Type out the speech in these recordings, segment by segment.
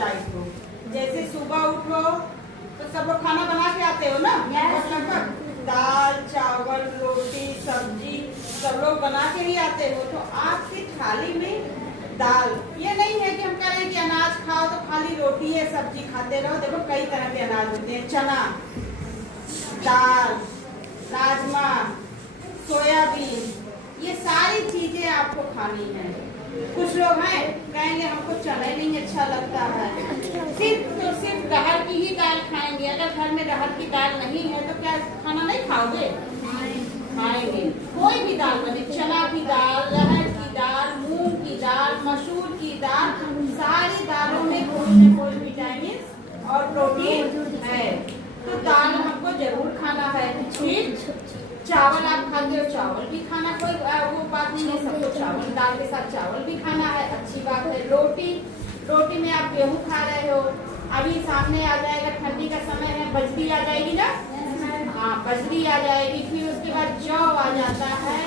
Type हो। जैसे सुबह उठो तो सब लोग खाना बना के आते हो ना, दाल चावल रोटी सब्जी सब लोग बना के ही आते हो। तो आपकी थाली में दाल, ये नहीं है कि हम कह रहे हैं कि अनाज खाओ तो खाली रोटी है सब्जी खाते रहो। देखो कई तरह के अनाज होते हैं, चना दाल राजमा सोयाबीन, ये सारी चीजें आपको खानी है। कुछ लोग हैं कहेंगे हमको चना ही नहीं अच्छा लगता है, सिर्फ अरहर की ही दाल खाएंगे। अगर घर में अरहर की दाल नहीं है तो क्या खाना नहीं खाओगे? खाएंगे। कोई भी दाल बने, चना की दाल अरहर की दाल मूंग की दाल मसूर की दाल, सारी दालों में कोई न कोई विटामिन और प्रोटीन है। तो दाल हमको जरूर खाना है। फिर चावल आप खाते हो, चावल भी खाना कोई वो बात नहीं है, सबको चावल दाल के साथ चावल भी खाना है, अच्छी बात है। रोटी में आप गेहूं खा रहे हो, अभी सामने आ जाएगा ठंडी का समय है, बजरी आ जाएगी ना, हाँ बजरी आ जाएगी। फिर उसके बाद जौ आ जाता है,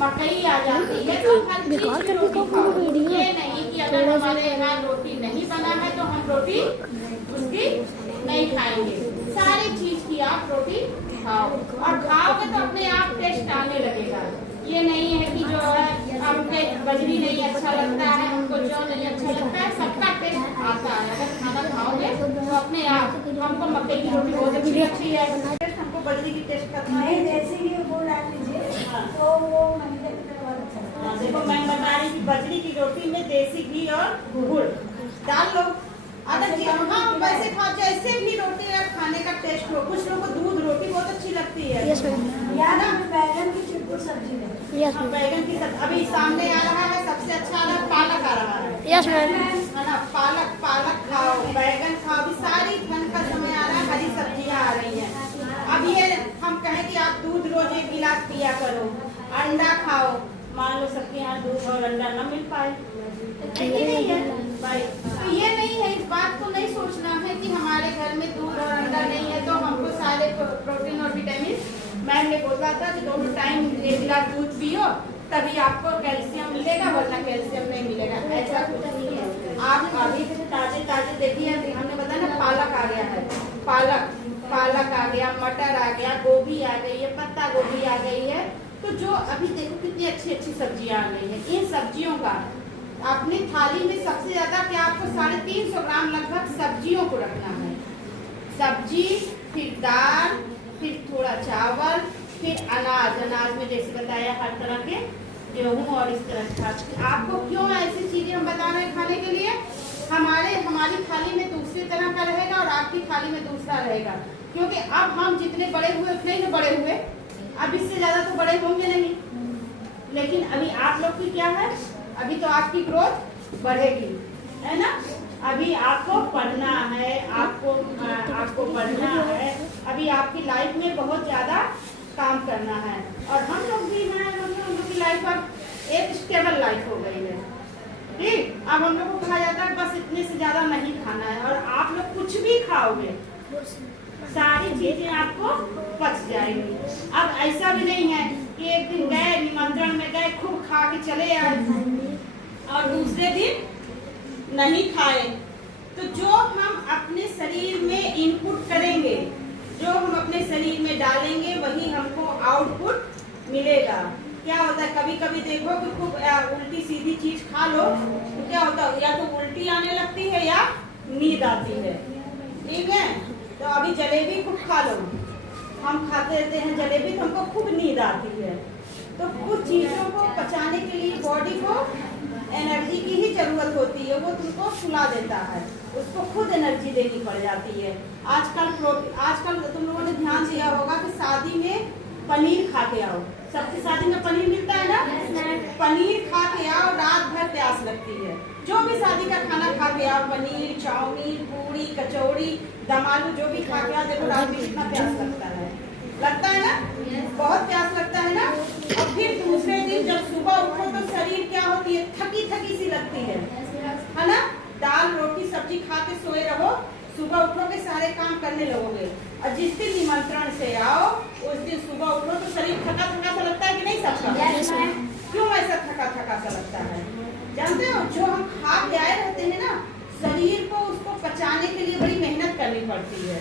मकई आ जाती है। तो हर चीज रोटी खाओ, ये नहीं कि अगर हमारे यहाँ रोटी नहीं बना है तो हम रोटी उसकी नहीं खाएंगे। सारी चीज की आप रोटी खाओ, और खाओगे तो अपने आप टेस्ट आने लगेगा। ये नहीं है कि जो है हमको बजरी नहीं अच्छा लगता है, हमको जौ नहीं अच्छा लगता है, सबका टेस्ट आता है। अगर खाना खाओगे तो अपने आप, हमको मक्के की रोटी बहुत अच्छी है, हमको बजरी की टेस्ट करना है। वो डाल लीजिए तो वो देखो मैं बता रही थी बजरी की रोटी में देसी घी और गुड़ डाल लो। अगर हाँ वैसे खाओ, जैसे भी रोटी अगर खाने का टेस्ट हो। कुछ लोगों को दूध रोटी बहुत अच्छी लगती है, ना बैगन की चुटपुट सब्जी है। हाँ बैगन की सब्जी अभी सामने आ रहा है, सबसे अच्छा आ रहा है पालक आ रहा है, है ना। पालक खाओ, बैगन खाओ, अभी सारी ठंड का समय आ रहा है, हरी सब्जियां आ रही हैं। अब ये हम कहें कि आप दूध रोज 1 गिलास पिया करो, अंडा खाओ। मान लो सबके यहाँ दूध और अंडा न मिल पाए, नहीं है भाई, तो ये नहीं है, इस बात को नहीं सोचना है कि हमारे घर में दूध और अंडा नहीं है तो हमको सारे प्रोटीन और विटामिन। मैम ने बोला था कि दोनों टाइम 1 गिलास दूध पियो तभी आपको कैल्शियम मिलेगा, वरना कैल्शियम नहीं मिलेगा। ऐसा कुछ नहीं है। आप अभी ताजे देखिए, हमने बताया ना पालक आ गया है, पालक आ गया, मटर आ गया, गोभी आ गई है, पत्ता गोभी आ गई है। तो जो अभी देखो कितनी अच्छी सब्जियां आ गई है। इन सब्जियों का अपनी थाली में सबसे ज्यादा क्या आपको 350 ग्राम लगभग सब्जियों को रखना है। सब्जी, फिर दाल, फिर थोड़ा चावल, फिर अनाज में जैसे बताया हर तरह के गेहूं और इस तरह का। आपको क्यों ऐसी चीजें हम बता रहे हैं खाने के लिए? हमारी थाली में दूसरी तरह का रहेगा और आपकी थाली में दूसरा रहेगा। क्योंकि अब हम जितने बड़े हुए उतने ही बड़े हुए, अब इससे ज्यादा तो बड़े होंगे नहीं। लेकिन अभी आप लोग की क्या है, अभी तो आपकी ग्रोथ बढ़ेगी, है ना। अभी आपको पढ़ना है, आपको पढ़ना है, अभी आपकी लाइफ में बहुत ज्यादा काम करना है। और हम लोग भी हैं, हम लोग की लाइफ अब एक स्टेबल लाइफ हो गई है, ठीक। अब हम लोग को कहा जाता है बस इतने से ज्यादा नहीं खाना है, और आप लोग कुछ भी खाओगे सारी चीजें आपको पच जाएंगी। अब ऐसा भी नहीं है कि एक दिन गए निमंत्रण में गए खूब खा के चले आए और दूसरे दिन नहीं खाए। तो जो हम अपने शरीर में इनपुट करेंगे, जो हम अपने शरीर में डालेंगे, वही हमको आउटपुट मिलेगा। क्या होता है कभी कभी देखो कि खूब उल्टी सीधी चीज खा लो तो क्या होता है, या तो उल्टी आने लगती है या नींद आती है, ठीक है। तो अभी जलेबी खूब खा लो, हम खाते रहते हैं जलेबी तो हमको खूब नींद आती है। तो कुछ चीजों को पचाने के लिए बॉडी को एनर्जी की ही जरूरत होती है, वो तुमको सुला देता है, उसको खुद एनर्जी देनी पड़ जाती है। आजकल तुम लोगों ने ध्यान दिया होगा कि शादी में पनीर खा के आओ, सबकी शादी में पनीर मिलता है ना, पनीर खा के आओ, रात भर प्यास लगती है। जो भी शादी का खाना खा के आओ, पनीर चाउमीन पूरी कचौड़ी दम आलू जो भी खा के आओ, देखो रात में कितना प्यास लगता है ना, बहुत प्यास लगता है ना। और फिर दूसरे दिन जब सुबह उठो तो शरीर क्या होती है, थकी सी लगती है ना। दाल रोटी सब्जी खा के सोए रहो, सुबह उठोगे सारे काम करने लगोगे। और जिस दिन निमंत्रण से आओ उस दिन सुबह उठो तो शरीर थका सा लगता है कि नहीं सबका? क्यों ऐसा थका सा लगता है? जानते हो, जो हम खा के आए रहते हैं ना, शरीर को उसको करनी पड़ती है।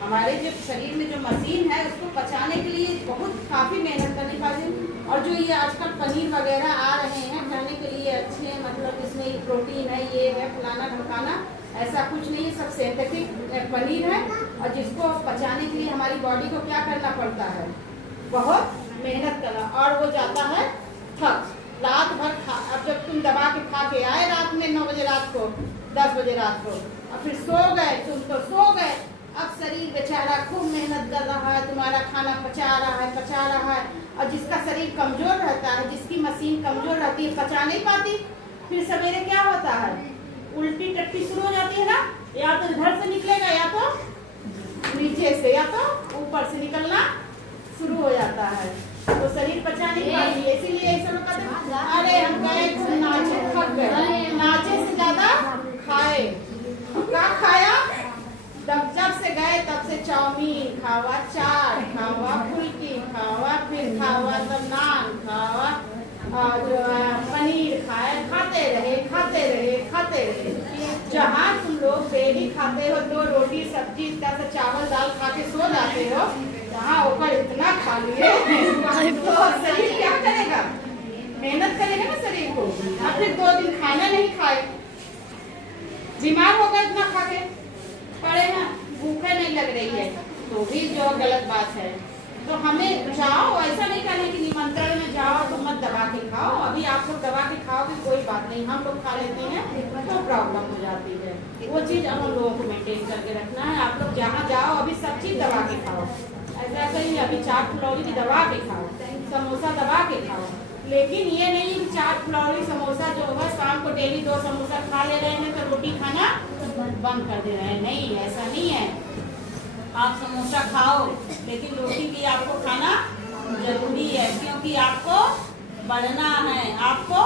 हमारे जो शरीर में जो मशीन है उसको पचाने के लिए बहुत काफ़ी मेहनत करनी पड़ती है। और जो ये आजकल पनीर वगैरह आ रहे हैं खाने के लिए अच्छे, मतलब इसमें प्रोटीन है, ये है फलाना ढमकाना, ऐसा कुछ नहीं है, सब सिंथेटिक पनीर है। और जिसको पचाने के लिए हमारी बॉडी को क्या करना पड़ता है, बहुत मेहनत करना, और वो जाता है थक। रात भर अब जब तुम दबा के खा के आए रात में 9 बजे रात को, 10 बजे रात को, और फिर सो गए, तुम तो सो गए। अब शरीर बेचारा खूब मेहनत कर रहा है, तुम्हारा खाना पचा रहा है। और जिसका शरीर कमजोर रहता है, जिसकी मशीन कमजोर रहती है, पचा नहीं पाती, फिर सवेरे क्या होता है, उल्टी टट्टी शुरू हो जाती है ना, या तो इधर से निकलेगा या तो नीचे से या तो ऊपर से निकलना शुरू हो जाता है, तो शरीर पचा नहीं पाती। इसीलिए ऐसा लोग कहते हैं अरे हम गए नाचे थक गए, नाचे से ज्यादा खाए। क्या खाया, जब से गए तब से चाउमीन खावा, चाट खावा, फुल्की खावा, फिर खावा तब नान खावा, और जो पनीर खाए, खाते रहे। जहाँ तुम लोग डेली खाते हो 2 रोटी सब्जी इतना सा चावल दाल खा के सो जाते हो, जहाँ ऊपर इतना खा लिए तो शरीर क्या करेगा, मेहनत करेगा ना शरीर को। अब फिर 2 दिन खाना नहीं खाए, बीमार हो गए इतना खा के पड़े ना, भूखे नहीं लग रही है, तो भी जो गलत बात है। तो हमें जाओ, ऐसा नहीं करना कि निमंत्रण में जाओ तो मत दबा के खाओ। अभी आप लोग दबा के खाओगे कोई बात नहीं, हम लोग खा लेते हैं तो प्रॉब्लम हो जाती है। वो चीज़ हम लोगों को मेंटेन करके रखना है। आप लोग जहाँ जाओ अभी सब चीज़ दबा के खाओ, ऐसा कहीं अभी चाट फुलौरी भी दबा के खाओ, समोसा दबा के खाओ, लेकिन ये नहीं कि चाट फुलौरी समोसा जो है शाम को डेली 2 समोसा खा ले रहे हैं तो रोटी खाना बंद कर दे रहे हैं। नहीं, ऐसा नहीं है। आप समोसा खाओ लेकिन रोटी भी आपको खाना जरूरी है, क्योंकि आपको बढ़ना है, आपको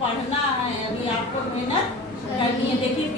पढ़ना है, अभी आपको मेहनत करनी है। देखिए